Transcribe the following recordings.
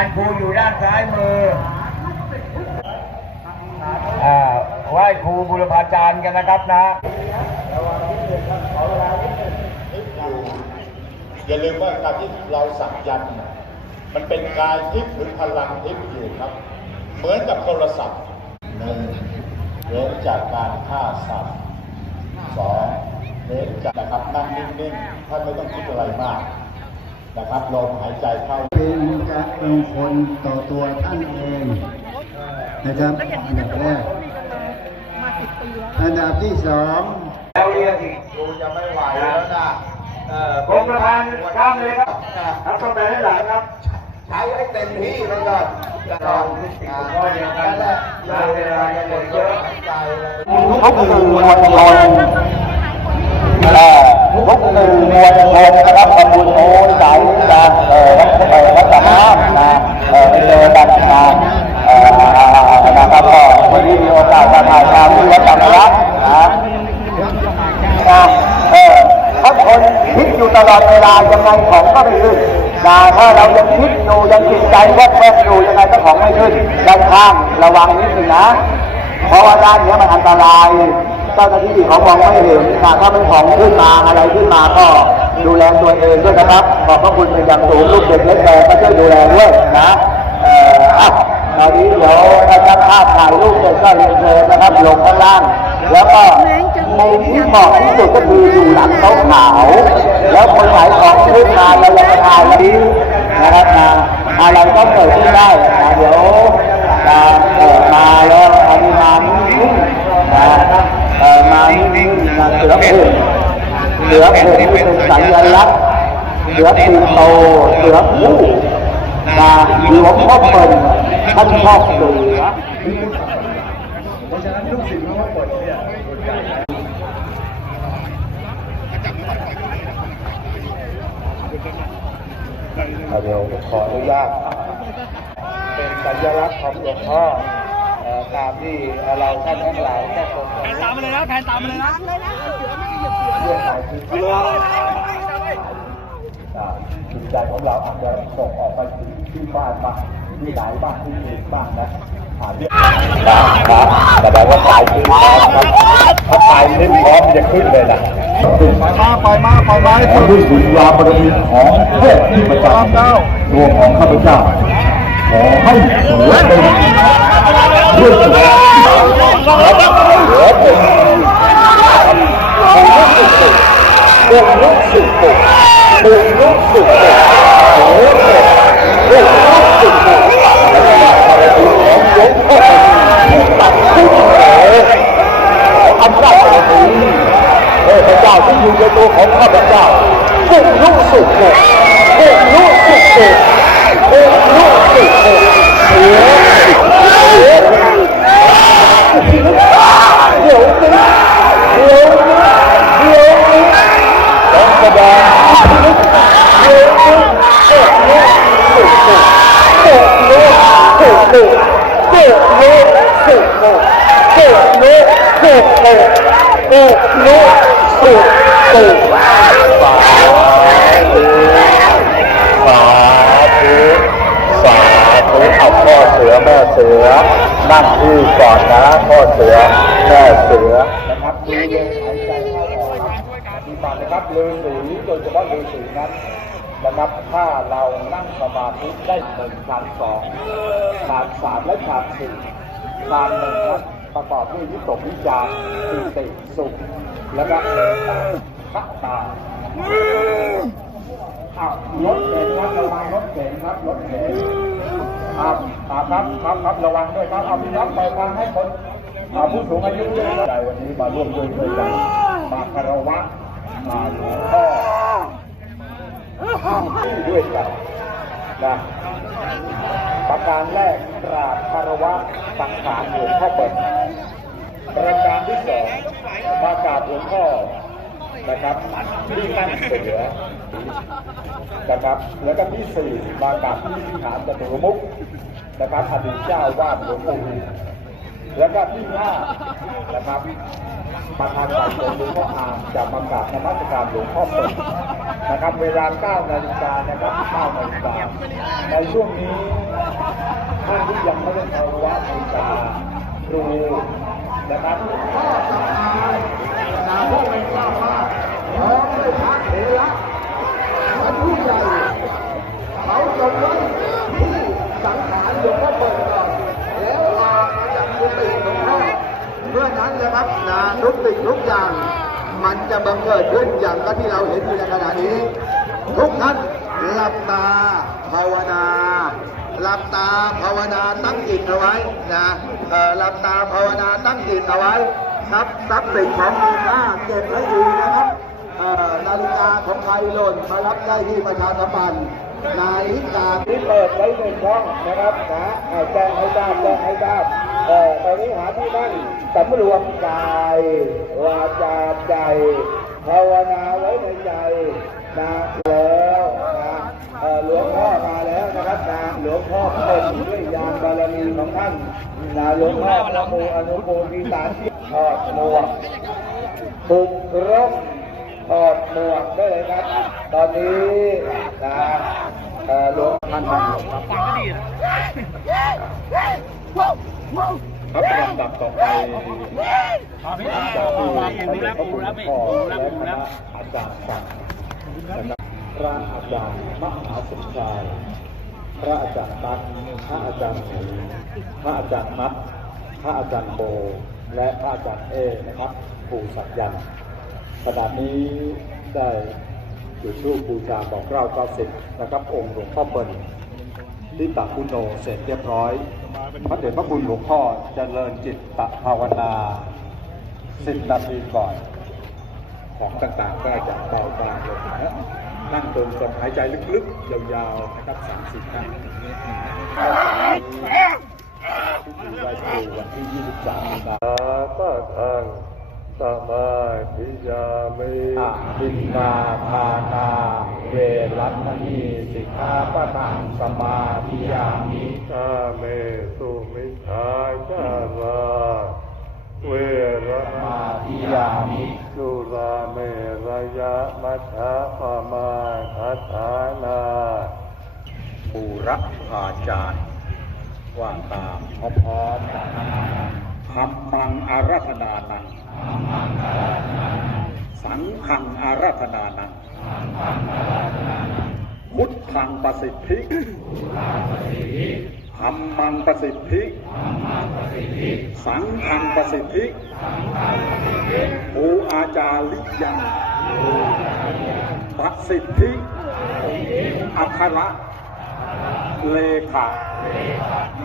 านครูอยู่ด้านซ้ายมืออ่าไหว้ครูบุรพาจารย์กันนะครับนะ อย่าลืมว่าการที่เราสักยันมันเป็นกายทิพย์หรือพลังทิพย์อยู่ครับ เหมือนกับโทรศัพท์หนึ่งเว้นจากการฆ่าสัตว์สองเว้นจากนะครับนั่งนิ่งๆท่านไม่ต้องคิดอะไรมาก นะครับลมหายใจเข้าเป็นจะมงคลต่อตัวท่านเองนะครับอันดับแรกอันดับที่สองแล้วเรียกอีกดูจะไม่ไหวแล้วนะเออกรมประธานข้ามเลยครับครับเข้าไปให้หลังครับใช้ให้เต็มที่เลยก่อนแล้วก็ก็เดียวกันแหละเวลาจะหมดเยอะใจเลยทุกสื่อมวลชนและ ถ้าเรายังคิดอยู่ยังจิตใจแวบแวบอยู่ยังไงก็ของไม่ขึ้นด้านข้างระวังนิดนึงนะเพราะว่าด้านนี้มันอันตรายเจ้าหน้าที่เขามองไม่เห็นนะถ้ามันของขึ้นมาอะไรขึ้นมาก็ดูแลตัวเองด้วยนะครับ ขอบพระคุณเป็นอย่างสูงลูกเด็กเล็กแดงก็ช่วยดูแลด้วยนะเอ่ออะตอนนี้เดี๋ยวถ้าจะภาพถ่ายรูปเสร็จก็เรียนเชิญนะครับลงข้างล่าง แล้วก็ มุมที่เหมาะที่สุดก็คืออยู่หลังเขาขาว แล้วคนขายของขึ้นมาเราจะถ่ายนี้นะครับนะอะไรก็เกิดขึ้นได้นะเดี๋ยวกาเอ่อมาแล้วอันนี้มานิ่งๆนะเอ่อมานิ่งๆนะเสือผืนเสือผืนที่เป็นสัญลักษณ์เสือปีโตเสือผู้นะหลวงพ่อเปิ่นท่านชอบเสือ เพราะฉะนั้นลูกศิษย์หลวงพ่อเปิดเนี่ย เดี๋ยวขออนุญาตเป็นสัญลักษณ์ของหลวงพ่อตามที่เราท่านทั้งหลายได้ทรงแทนตามมาเลยนะแทนตามมาเลยนะเรื่องหมายถึงจิตใจของเราอาจจะส่งออกไปถึงที่บ้านบ้างที่ไหนบ้างที่อื่นบ้างนะ ครับแต่แบบว่าตายขึ้นพร้อมครับถ้าตายขึ้นพร้อมจะขึ้นเลยนะปล่อยมาปล่อยมาปล่อยมาให้ขอสุดด้วยบุญญาบารมีของเทพที่ประจำตัวของข้าพเจ้าขอให้เหลือเป็นด้วยสุดเหลือเป็นองค์ลุกสุดโต่งองค์ลุกสุดโต่งโอ้โหองค์ลุกสุ เทพเจ้าที่อยู่ในตัวของข้าพเจ้ากุ่ลุสุขโกกุ่ลุสุขโกกุ่ลุสุขโกเสือเสือเดี๋ยวนี้เดี๋ยวนี้เดี๋ยวนี้ต้องแสดงเดี๋ยวนี้กุ่ลุสุขโกกุ่ลุสุขโกกุ่ลุสุขโกกุ่ลุสุขโกกุ่ลุสุข โกสาธุสาธุสาธุเอาพ่อเสือแม่เสือนั่งที่ก่อนนะพ่อเสือแม่เสือนะครับดูลมหายใจเข้าออกปฏิบัตินะครับฤาษีโดยเฉพาะฤาษีนั้นนะครับถ้าเรานั่งสมาธิได้หนึ่งฌานสองฌานสามและฌานสี่ฌานหนึ่งนั้น ประกอบด้วยวิตกวิจารปิติสุข แล้วก็เมตตาพักตาอ้าวรถเก๋งครับระวังรถเก๋งครับรถเก๋งครับครับครับครับครับระวังด้วยครับเอาพี่น้องไปทางให้คนอ่าผู้สูงอายุด้วยใจวันนี้มาร่วมด้วยช่วยกันมาคารวะมาหลวงพ่อด้วยกันนะประการแรกกราบคารวะสังขารหลวงพ่อเปิด ประการที่สองมากราบหลวงพ่อนะครับที่นั่งเสือนะครับ แล้วก็ที่สี่มากราบที่วิหารจตุรมุกนะครับอดีตเจ้าวาดหลวงปู่แล้วก็ที่ห้านะครับมาทางสายหลวงพ่ออามจะมากราบนมัสการหลวงพ่อเปิดนะครับ เวลา9นาฬิกานะครับ9นาฬิกาในช่วงนี้ท่านที่ยังไม่ได้เข้าวัดบูชาครู นะครับนาพวกไม่ทราบว่าน้องได้พักเถระท่านผู้ใหญ่เขาจงไว้ที่สังขารหลวงพ่อเปิดก่อนแล้วลามาจากกุฏิหลวงพ่อเมื่อนั้นนะครับนะทุกสิ่งทุกอย่าง มันจะบังเกิดขึ้นอย่างก็ที่เราเห็นอยู่ในขณะนี้ ทุกท่านหลับตาภาวนา หลับตาภาวนาตั้งจิตเอาไว้นะหลับตาภาวนาตั้งจิตเอาไว้ครับทรัพย์สินของมีค่าเก็บให้ดีนะครับนาฬิกาของใครหล่นมารับได้ที่ประชาสัมพันธ์นาฬิกาที่เปิดไว้ในช่องนะครับนะอ่าแจ้งให้ทราบแจ้งให้ทราบเออตอนนี้หาที่นั่งสำรวมกายวาจาใจภาวนาไว้ในใจนะแล้วนะ หลวงพ่อมาแล้วนะครับนะหลวงพ่อเป็นด้วยยานบารมีของท่านนะหลวงพ่อพระโมอนุโมทิสารที่ทอดหมวกถูกร่มถอดหมวกได้เลยครับ ตอนนี้นะหลวงท่านครับครับลำดับต่อไปหลังจากที่พระเดชพระคุณพ่อและคณะอาจารย์สั่ง พระอาจารย์มหาสมชาย พระอาจารย์ตั๊กพระอาจารย์หูพระอาจารย์มัดพระอาจารย์โบ และพระอาจารย์เอนะครับปู่สักยันขณะนี้ได้จุดธูปบูชาบอกเล้าเก้าสิบนะครับองค์หลวงพ่อเปิลที่ตักคุโนเสร็จเรียบร้อยพระเดชพระคุณหลวงพ่อเจริญจิตตภาวนาสิบนาทีก่อน ของต่างๆก็จะเบาบางลงนะ นั่งตรงกดหายใจลึกๆ ยาวๆ นะครับสามสิบครั้งพิธีไหว้ครูวันที่23มีนาก็ทังสมาธิยามิอาทินนาทานาเวรัตนีสิกขาปะทังสมาธิยามิกาเมสุมิชาจารา เวรมาทิยามิสุราเมรยะมัชฌะปมาทัฐานาปุระอาจารย์ว่าตามพร้อมๆธรรมังอารัธนานัง สังฆังอารัธนานัง พุทธังประสิทธิ ธรรมังประสิทธิ สังฆังประสิทธิภูอาจาริยังประสิทธิ อัคระเลขา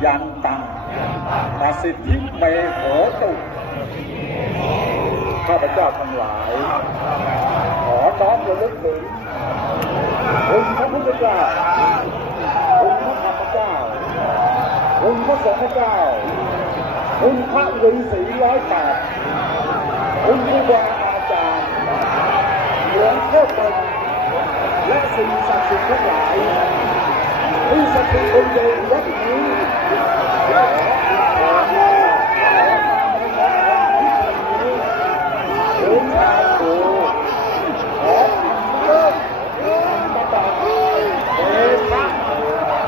ยันตังประสิทธิเมโหตุข้าพเจ้าทั้งหลาย ขอน้อมระลึกถึงองค์พระพุทธเจ้าองค์พระธรรมเจ้า คุณพระสงฆ์เจ้า คุณพระฤาษีร้อยแปดคุณครูบาอาจารย์หลวงพ่อเป็นและสิ่งศักดิ์สิทธิ์ทั้งหลายที่สถิตบนเดนวัดนี้ขอขอขอถึงชาโกขอเริ่มมาตัดเดชะ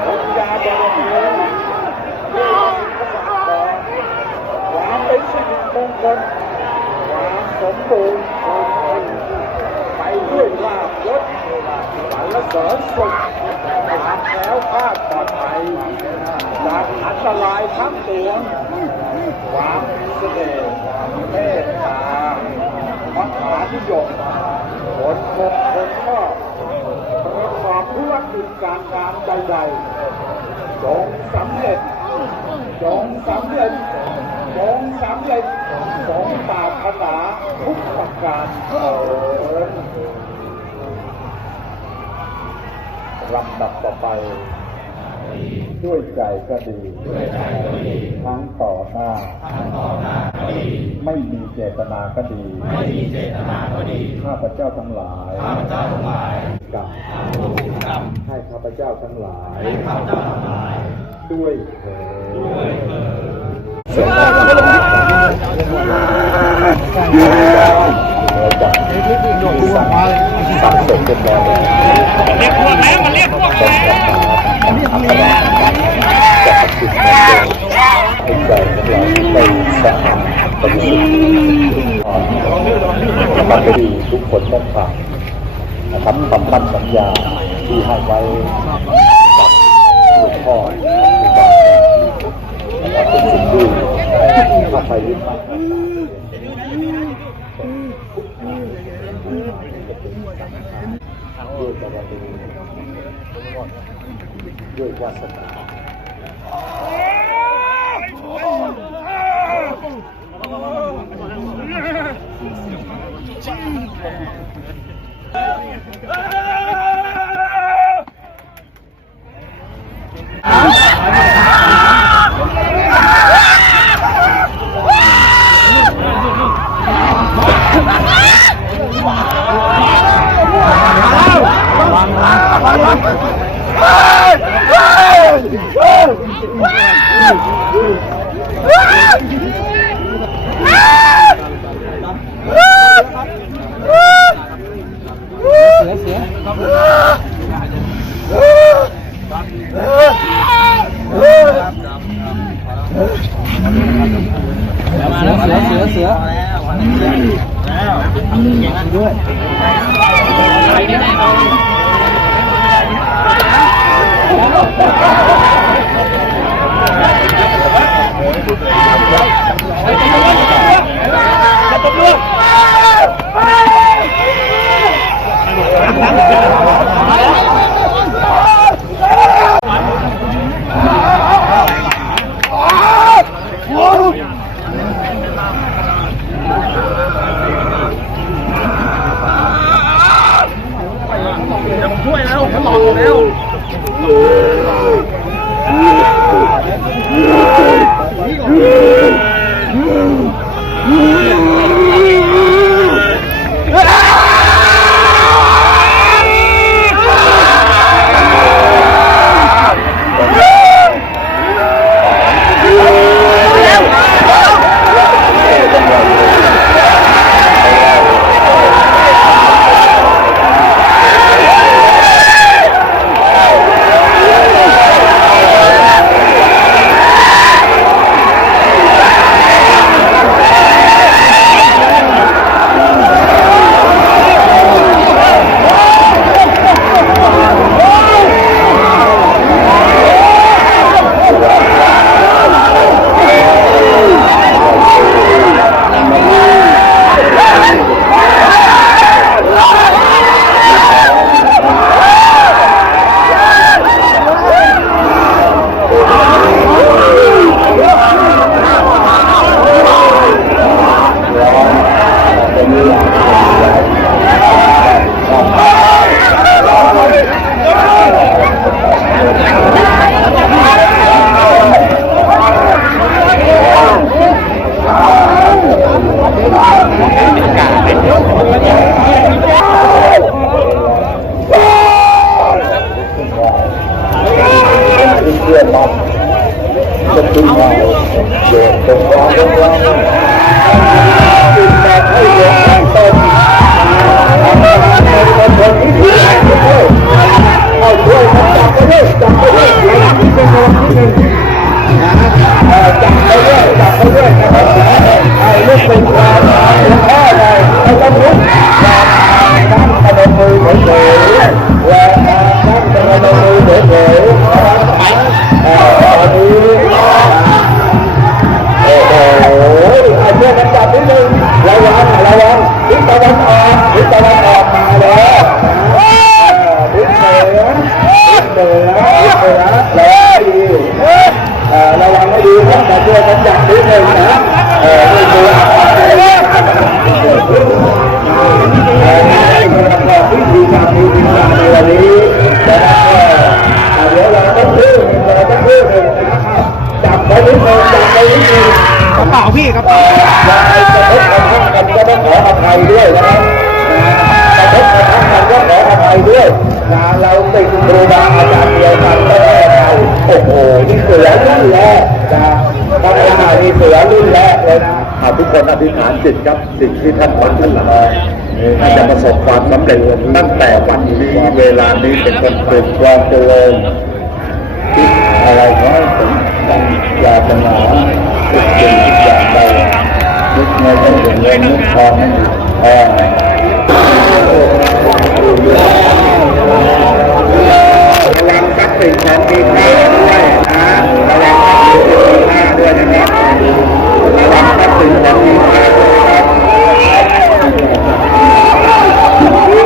ปัญญาบารมีด้วยพระสังฆความเป็นสิริมงคลความสมบูรณ์ไปด้วยลาภยศสรรเสริญสุขความแคล้วคลาดปลอดภัยจากอันตรายทั้งปวงความมีเสน่ห์เมตตาม หานิยมผลคงคนชอบประกอบธุรกิจการงานใดๆจงสำเร็จจงสำเร็จจงสำเร็จสมปรารถนาทุกประการเถิดลำดับต่อไป ด้วยใจก็ดีด้วยใจก็ดี ทั้งต่อหน้า ทั้งต่อหน้าก็ดี ไม่มีเจตนาก็ดี ไม่มีเจตนาก็ดี ข้าพเจ้าทั้งหลาย ข้าพเจ้าทั้งหลายกับกรรให้ข้าพเจ้าทั้งหลายให้ข้าพเจ้าทั้งหลาย ด้วยเถิด้วยเถิดสวัสดีครับสั่งเสร็จเรียบร้อยเรียกพวกแล้วมันเรียกพวกแล้ว มันก็ดีทุกคนต้องผ่านนะครับคำมั่นสัญญาที่ให้ไว้กับหลวงพ่อเป็นสิ่งที่ข้าไปยึดมั่นด้วยบารมี Deu boa essa ด้วย ชื่อมั่นจะกินเราโยนตรงกลางตรงกลางติดแต่ให้โยนให้ต้นคนที่ดีด้วยเอาด้วยมันจับไปด้วยจับไปด้วยจับไปด้วยจับไปด้อยจับไปด้อยนะครับเอาลูกเป็นความเป็นพ่อเลยไม่ต้องลุกจับตั้งเระดมมือเฉยอและตั้งกระดมมือ สือรุ่นแรกนะพระมามีเสือรุ่นแรกเลยนะอทุกคนอธิษฐานจิตครับสิ่งที่ท่านฝันขึ้นหลัท่านจะประสบความสำเร็จตั้งแต่วันนี้เวลานี้เป็นคนเปล่ยนความเจริญคิดอะไรก็ให้ผมตั้งยาปัญหาทุกสิ่งทุกอย่างไปนึกในต้องถึงเงินนึกทองนี้ดีแพ้พลังสักสิ่งของมีค่า ระวังทรัพย์สินขมีค่ด้วยนะครับระวังทรัพย์สินของมีค่า